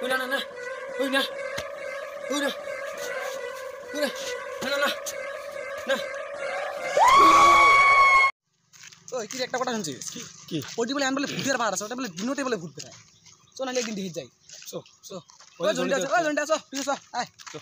Uy, na. Uy, na. Uy, na. Uy, na. Na. ওই কি একটা কথা শুনছিস কি ওটি বলে আন বলে ভূতের পাহাড় আছে ওটা বলে দিনতে বলে ভূত বেড়ায় চো নালে একদিন দেখে যাই চো ওই জন্ডা চো তুই চো আয় চো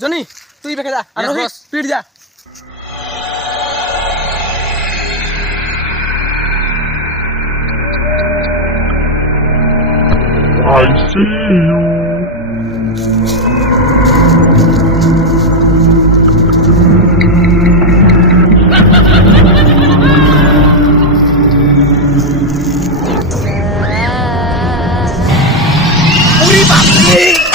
Johnny, tuh ibadah dah. Ada bos. Speed dia. I see you. Uri bakri.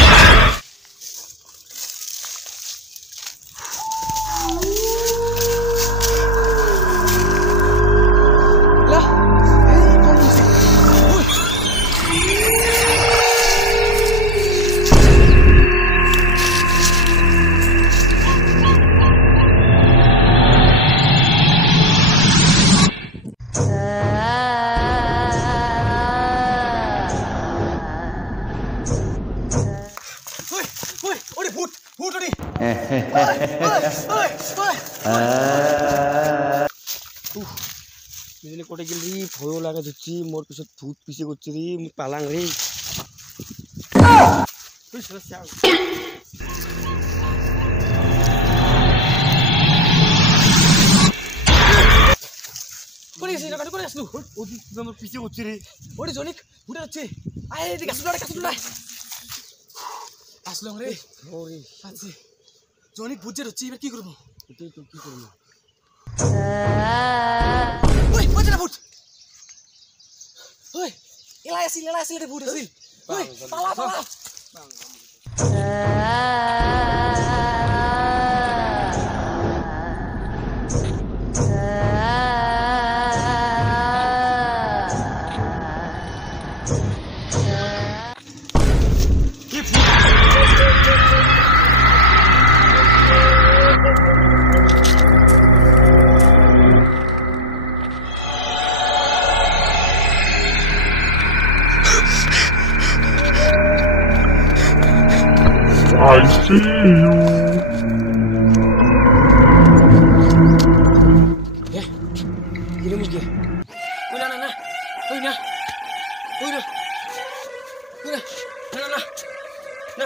बिजली कोटे गेल री भयो लागे जुच्ची मोर पिछे भूत पीछे गोच्ची री मु पालांग रे ओइ समस्या कोनी सी ना कोनी असलु ओदी मोर पिछे गोच्ची रे ओडी जनिक भूत আছে আয় এদিকে কাছে লড়াই আসলং রে ওরে আছে জনিক ভূত হচ্ছে এবার কি করব তুই তো কি করব ওই ওই না ভূত ওই এলা আসিল রে ভূত আসিল ওই পালা I see you. Gini mungkin. Uy na. Na.